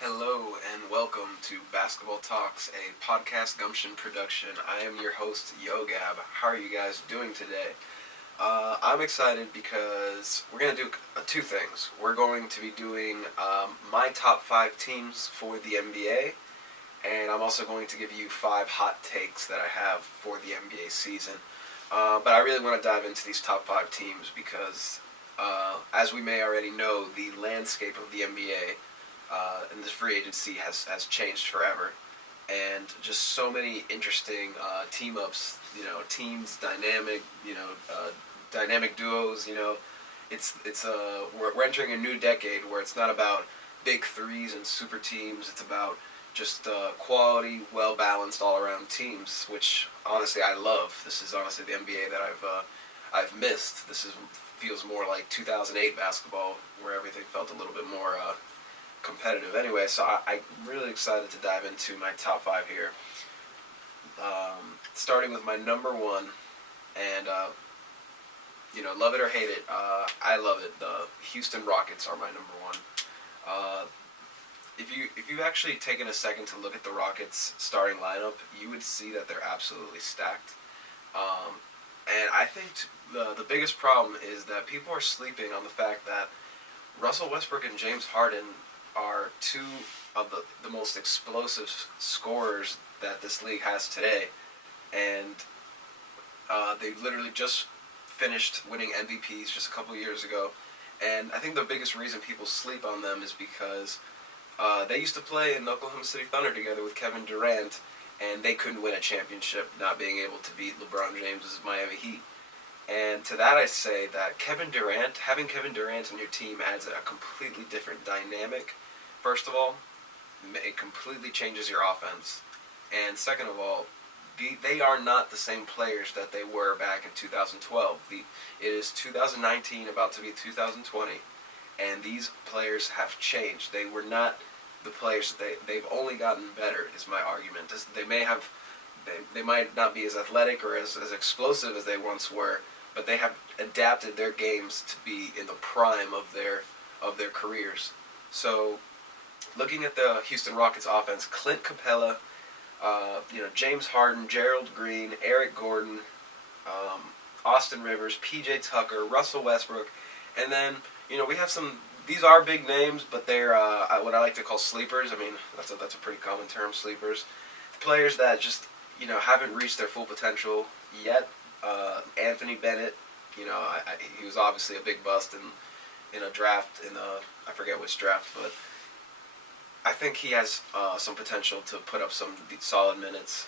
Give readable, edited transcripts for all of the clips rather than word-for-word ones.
Hello and welcome to Basketball Talks, a podcast Gumption production. I am your host, YoGab. How are you guys doing today? I'm excited because we're going to do two things. We're going to be doing my top five teams for the NBA, and I'm also going to give you five hot takes that I have for the NBA season. But I really want to dive into these top five teams because, as we may already know, the landscape of the NBA and this free agency has changed forever, and just so many interesting team ups. Teams, dynamic duos. We're entering a new decade where it's not about big threes and super teams. It's about just quality, well balanced, all around teams, which honestly I love. This is honestly the NBA that I've missed. Feels more like 2008 basketball, where everything felt a little bit more competitive. Anyway, so I'm really excited to dive into my top five here. Starting with my number one, and love it or hate it, I love it. The Houston Rockets are my number one. Uh, if you've actually taken a second to look at the Rockets starting lineup, you would see that they're absolutely stacked. Um, and I think the biggest problem is that people are sleeping on the fact that Russell Westbrook and James Harden are two of the most explosive scorers that this league has today. And they literally just finished winning MVPs just a couple of years ago. And I think the biggest reason people sleep on them is because they used to play in Oklahoma City Thunder together with Kevin Durant, and they couldn't win a championship, not being able to beat LeBron James' Miami Heat. And to that I say that having Kevin Durant on your team adds a completely different dynamic. First of all, it completely changes your offense. And second of all, they are not the same players that they were back in 2012. It is 2019, about to be 2020, and these players have changed. They were not the players they've only gotten better. Is my argument. They might not be as athletic or as explosive as they once were, but they have adapted their games to be in the prime of their careers. So, looking at the Houston Rockets offense, Clint Capella, James Harden, Gerald Green, Eric Gordon, Austin Rivers, P.J. Tucker, Russell Westbrook, and then we have some. These are big names, but they're what I like to call sleepers. I mean, that's a pretty common term, sleepers. Players that just haven't reached their full potential yet. Anthony Bennett, he was obviously a big bust in a draft I forget which draft, but I think he has some potential to put up some solid minutes.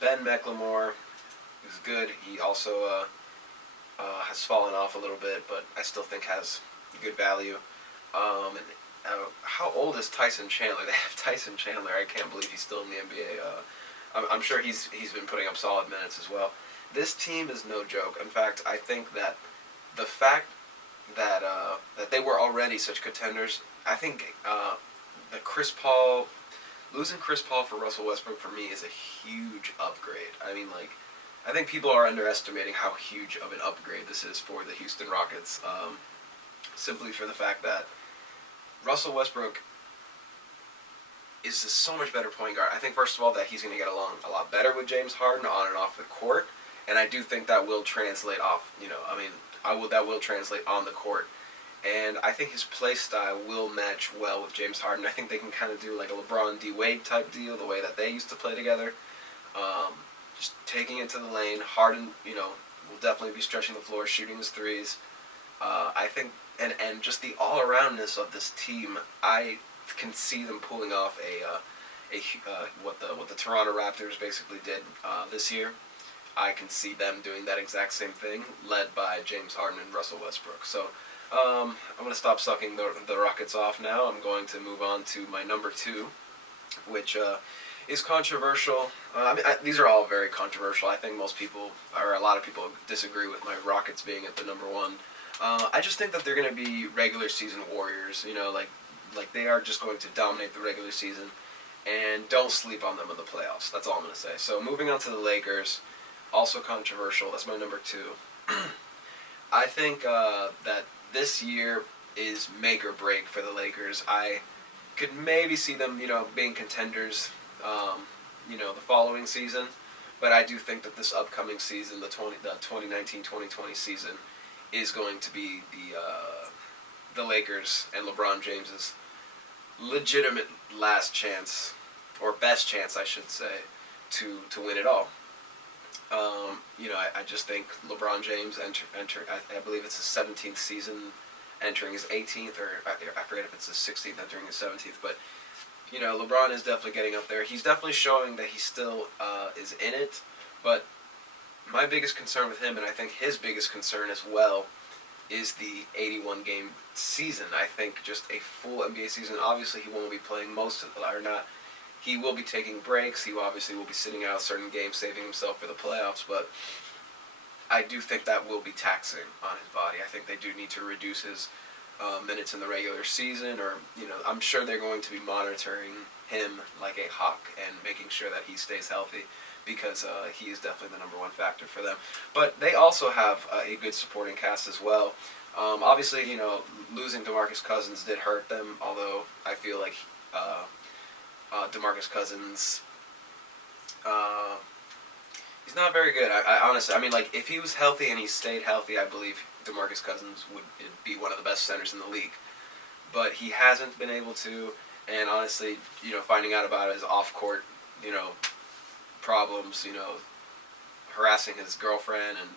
Ben McLemore is good. He also has fallen off a little bit, but I still think has good value. How old is Tyson Chandler? They have Tyson Chandler. I can't believe he's still in the NBA. I'm sure he's been putting up solid minutes as well. This team is no joke. In fact, I think that the fact that they were already such contenders, I think that losing Chris Paul for Russell Westbrook for me is a huge upgrade. I mean, I think people are underestimating how huge of an upgrade this is for the Houston Rockets. Simply for the fact that Russell Westbrook is a so much better point guard. I think first of all that he's going to get along a lot better with James Harden on and off the court, and I do think that will translate off. That will translate on the court. And I think his play style will match well with James Harden. I think they can kind of do like a LeBron D. Wade type deal, the way that they used to play together. Just taking it to the lane. Harden, will definitely be stretching the floor, shooting his threes. I think, and just the all-aroundness of this team, I can see them pulling off what the Toronto Raptors basically did this year. I can see them doing that exact same thing, led by James Harden and Russell Westbrook. So. I'm going to stop sucking the Rockets off now. I'm going to move on to my number two, which is controversial. These are all very controversial. I think most people, or a lot of people, disagree with my Rockets being at the number one. I just think that they're going to be regular season warriors. Like they are just going to dominate the regular season, and don't sleep on them in the playoffs. That's all I'm going to say. So moving on to the Lakers, also controversial. That's my number two. I think that this year is make or break for the Lakers. I could maybe see them, being contenders, the following season. But I do think that this upcoming season, the 2019-2020 season, is going to be the Lakers and LeBron James's legitimate last chance, or best chance, I should say, to win it all. I just think LeBron James I believe it's his 17th season, entering his 18th, or I forget if it's his 16th, entering his 17th. But LeBron is definitely getting up there. He's definitely showing that he still is in it. But my biggest concern with him, and I think his biggest concern as well, is the 81 game season. I think just a full NBA season. Obviously, he won't be playing most of it, or not. He will be taking breaks. He obviously will be sitting out certain games, saving himself for the playoffs. But I do think that will be taxing on his body. I think they do need to reduce his minutes in the regular season, or I'm sure they're going to be monitoring him like a hawk and making sure that he stays healthy, because he is definitely the number one factor for them. But they also have a good supporting cast as well. Obviously, losing DeMarcus Cousins did hurt them, although I feel like DeMarcus Cousins, he's not very good. I honestly, like, if he was healthy and he stayed healthy, I believe DeMarcus Cousins would be one of the best centers in the league. But he hasn't been able to, and honestly, finding out about his off-court, problems, harassing his girlfriend, and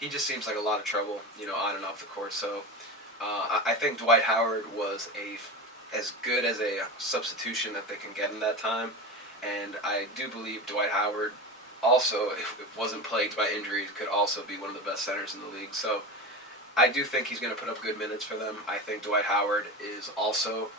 he just seems like a lot of trouble, on and off the court. So I think Dwight Howard was as good as a substitution that they can get in that time, and I do believe Dwight Howard also, if wasn't plagued by injuries, could also be one of the best centers in the league. So I do think he's going to put up good minutes for them. I think Dwight Howard is also,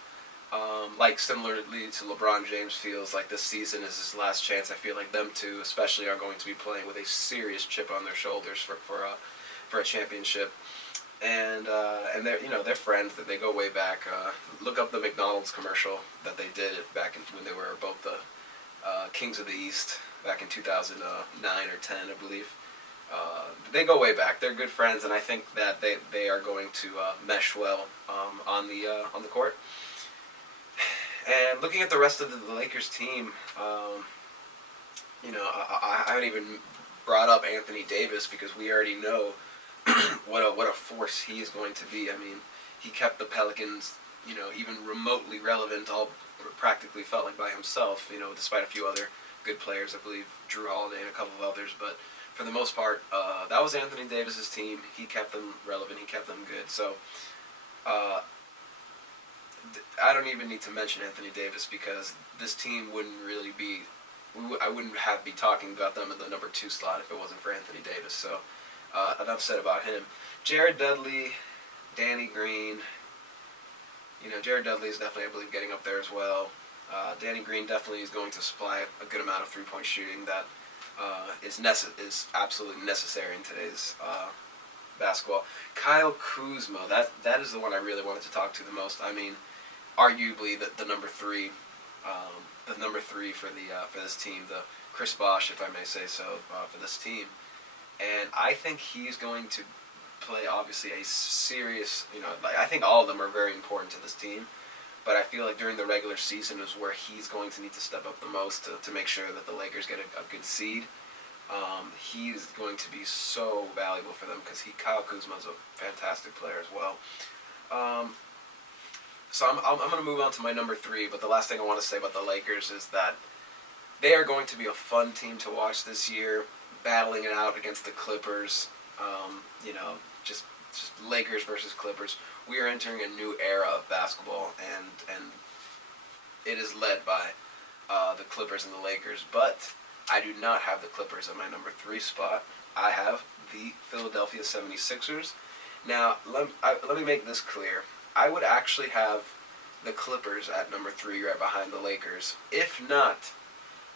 similarly to LeBron James, feels like this season is his last chance. I feel like them two especially are going to be playing with a serious chip on their shoulders for a championship. And they're friends, that they go way back. Look up the McDonald's commercial that they did back when they were both the Kings of the East back in 2009 or 10, I believe. They go way back. They're good friends, and I think that they are going to mesh well on the court. And looking at the rest of the Lakers team, I haven't even brought up Anthony Davis, because we already know what a force he is going to be. He kept the Pelicans, even remotely relevant, all practically felt like by himself, despite a few other good players, I believe Drew Holiday and a couple of others. But for the most part, that was Anthony Davis's team. He kept them relevant. He kept them good. So I don't even need to mention Anthony Davis, because this team wouldn't really be. I wouldn't be talking about them in the number 2 slot if it wasn't for Anthony Davis. So enough said about him. Jared Dudley, Danny Green. Jared Dudley is definitely, I believe, getting up there as well. Danny Green definitely is going to supply a good amount of three-point shooting that is absolutely necessary in today's basketball. Kyle Kuzma, that is the one I really wanted to talk to the most. Arguably the number 3, for this team, the Chris Bosh, if I may say so, for this team. And I think he's going to play, obviously, a serious, I think all of them are very important to this team, but I feel like during the regular season is where he's going to need to step up the most to make sure that the Lakers get a good seed. He's going to be so valuable for them, because Kyle Kuzma is a fantastic player as well. So I'm going to move on to my number 3, but the last thing I want to say about the Lakers is that they are going to be a fun team to watch this year, battling it out against the Clippers. Just Lakers versus Clippers. We are entering a new era of basketball, and it is led by the Clippers and the Lakers. But I do not have the Clippers at my number 3 spot. I have the Philadelphia 76ers. Now, let me make this clear. I would actually have the Clippers at number 3 right behind the Lakers, if not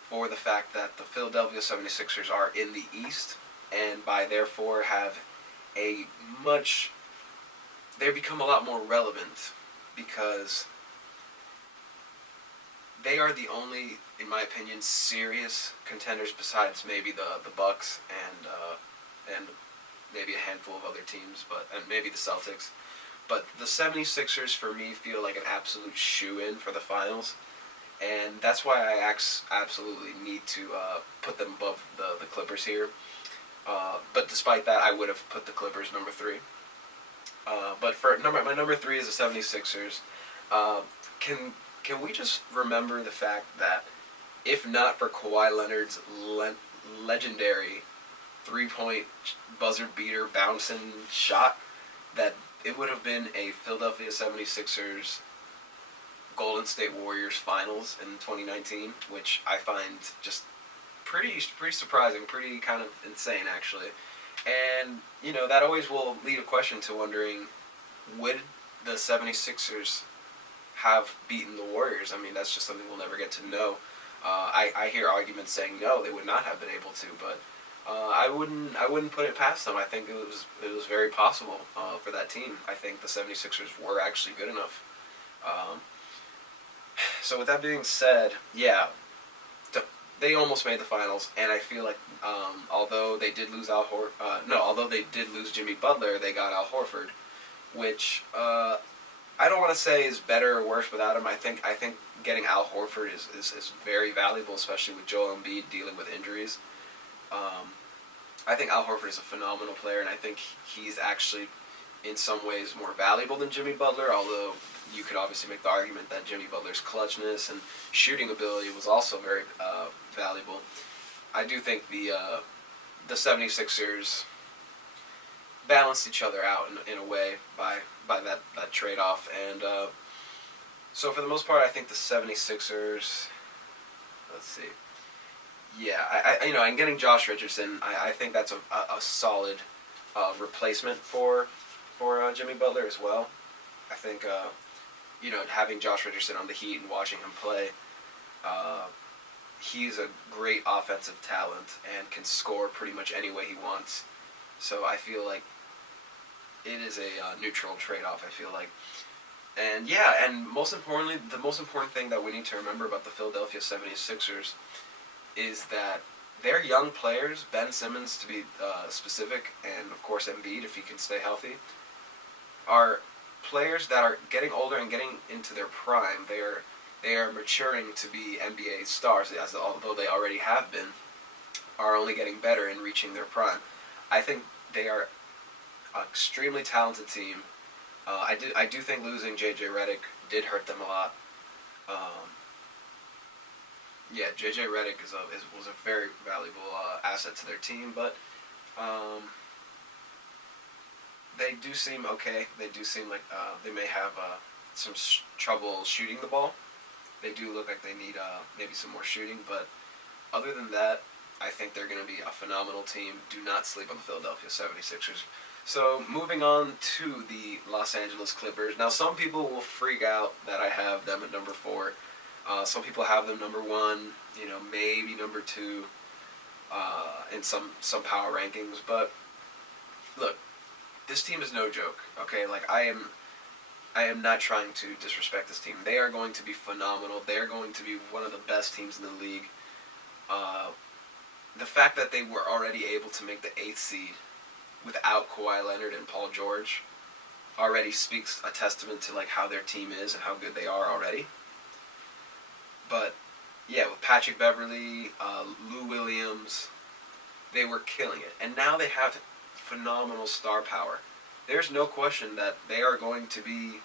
for the fact that the Philadelphia 76ers are in the East, and by therefore have they become a lot more relevant, because they are the only, in my opinion, serious contenders, besides maybe the Bucks and maybe a handful of other teams, and maybe the Celtics. But the 76ers, for me, feel like an absolute shoe-in for the finals. And that's why I absolutely need to put them above the Clippers here. But despite that, I would have put the Clippers number 3. But for my number 3 is the 76ers. Uh, can we just remember the fact that if not for Kawhi Leonard's legendary 3-point buzzer beater bouncing shot, that it would have been a Philadelphia 76ers Golden State Warriors finals in 2019, which I find just pretty surprising, pretty kind of insane actually. And, that always will lead a question to wondering, would the 76ers have beaten the Warriors? I mean, that's just something we'll never get to know. I hear arguments saying no, they would not have been able to, but I wouldn't put it past them. I think it was very possible for that team. I think the 76ers were actually good enough. So with that being said, yeah, they almost made the finals, and I feel like although they did lose although they did lose Jimmy Butler, they got Al Horford, which I don't want to say is better or worse without him. I think getting Al Horford is very valuable, especially with Joel Embiid dealing with injuries. I think Al Horford is a phenomenal player, and I think he's actually in some ways more valuable than Jimmy Butler, although you could obviously make the argument that Jimmy Butler's clutchness and shooting ability was also very valuable. I do think the 76ers balanced each other out in a way by that trade-off. And so for the most part, I think the 76ers, let's see. Yeah, and getting Josh Richardson, I think that's a solid replacement for Jimmy Butler as well. I think, having Josh Richardson on the Heat and watching him play, he's a great offensive talent and can score pretty much any way he wants. So I feel like it is a neutral trade-off, I feel like. And yeah, and most importantly, the most important thing that we need to remember about the Philadelphia 76ers is that their young players, Ben Simmons to be specific, and of course Embiid if he can stay healthy, are players that are getting older and getting into their prime. They are maturing to be NBA stars, although they already have been, are only getting better and reaching their prime. I think they are an extremely talented team. I do think losing J.J. Redick did hurt them a lot. Yeah, J.J. Redick was a very valuable asset to their team, but they do seem okay. They do seem like they may have some trouble shooting the ball. They do look like they need maybe some more shooting, but other than that, I think they're going to be a phenomenal team. Do not sleep on the Philadelphia 76ers. So moving on to the Los Angeles Clippers. Now some people will freak out that I have them at number 4. Some people have them number 1, maybe number 2 in some power rankings. But look, this team is no joke. Okay, like I am not trying to disrespect this team. They are going to be phenomenal. They are going to be one of the best teams in the league. The fact that they were already able to make the 8th seed without Kawhi Leonard and Paul George already speaks a testament to like how their team is and how good they are already. But yeah, with Patrick Beverley, Lou Williams, they were killing it, and now they have phenomenal star power. There's no question that they are going to be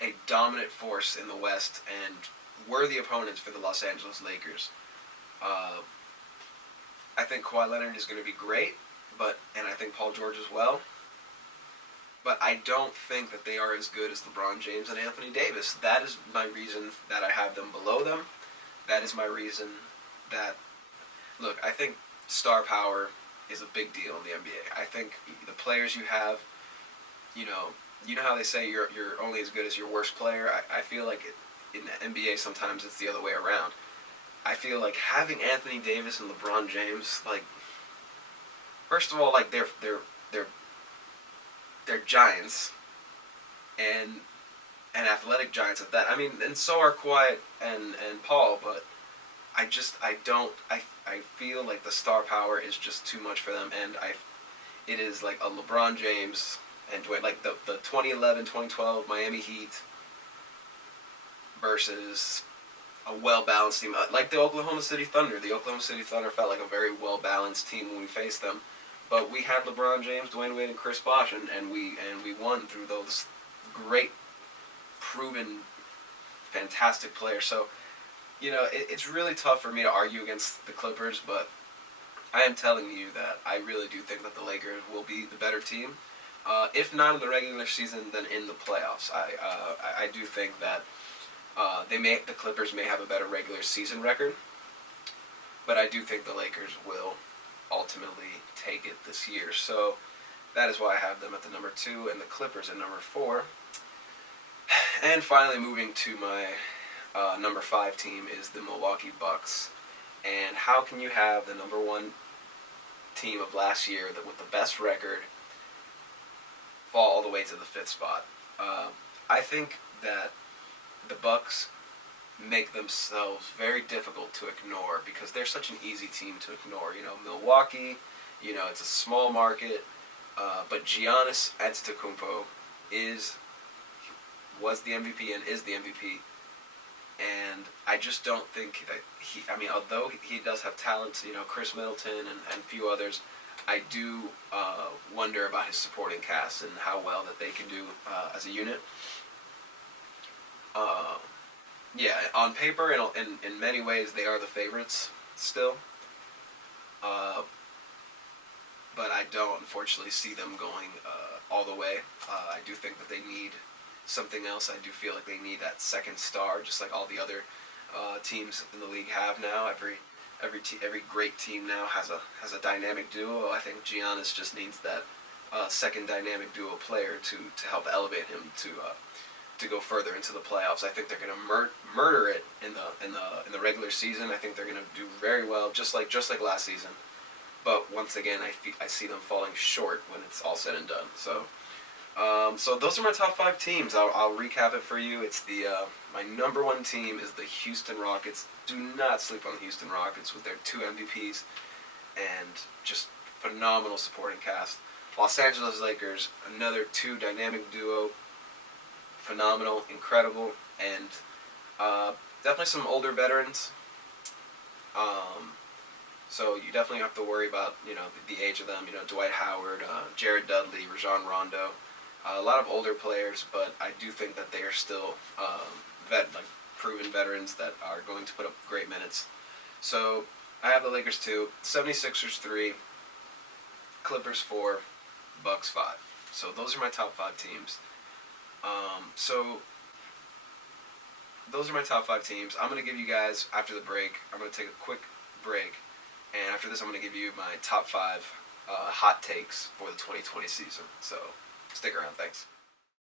a dominant force in the West and worthy opponents for the Los Angeles Lakers. I think Kawhi Leonard is going to be great, and I think Paul George as well. But I don't think that they are as good as LeBron James and Anthony Davis. That is my reason that I have them below them. That is my reason that... Look, I think star power is a big deal in the NBA. I think the players you have, you know how they say you're only as good as your worst player? I feel like in the NBA sometimes it's the other way around. I feel like having Anthony Davis and LeBron James, like, first of all, like they're giants, and athletic giants at that. I mean, and so are Kawhi and Paul, but I feel like the star power is just too much for them, and it is like a LeBron James and Dwayne, like the 2011, 2012 Miami Heat versus a well-balanced team, like the Oklahoma City Thunder. The Oklahoma City Thunder felt like a very well-balanced team when we faced them, but we had LeBron James, Dwayne Wade, and Chris Bosh, and we won through those great, proven, fantastic players. So, it's really tough for me to argue against the Clippers, but I am telling you that I really do think that the Lakers will be the better team. If not in the regular season, then in the playoffs. I do think that the Clippers may have a better regular season record, but I do think the Lakers will ultimately take it this year. So that is why I have them at the number 2 and the Clippers at number 4. And finally, moving to my number 5 team is the Milwaukee Bucks. And how can you have the number 1 team of last year that with the best record fall all the way to the 5th spot? I think that the Bucks make themselves very difficult to ignore because they're such an easy team to ignore. Milwaukee, it's a small market, but Giannis Antetokounmpo was the MVP and is the MVP. And I just don't think that although he does have talent, Chris Middleton and a few others, I do wonder about his supporting cast and how well that they can do as a unit. Yeah, on paper, in many ways, they are the favorites still. But I don't, unfortunately, see them going all the way. I do think that they need something else. I do feel like they need that second star, just like all the other teams in the league have now. Every great team now has a dynamic duo. I think Giannis just needs that second dynamic duo player to help elevate him to go further into the playoffs. I think they're going to murder it in the regular season. I think they're going to do very well, just like last season. But once again, I see them falling short when it's all said and done. So those are my top 5 teams. I'll recap it for you. It's my number 1 team is the Houston Rockets. Do not sleep on the Houston Rockets with their 2 MVPs and just phenomenal supporting cast. Los Angeles Lakers, another 2 dynamic duo, phenomenal, incredible, and definitely some older veterans. So you definitely have to worry about the age of them. Dwight Howard, Jared Dudley, Rajon Rondo. A lot of older players, but I do think that they are still proven veterans that are going to put up great minutes. So I have the Lakers 2, 76ers 3, Clippers 4, Bucks 5. So those are my top 5 teams. So those are my top 5 teams. I'm going to give you guys, after the break, I'm going to take a quick break. And after this, I'm going to give you my top 5 hot takes for the 2020 season. So stick around. Thanks.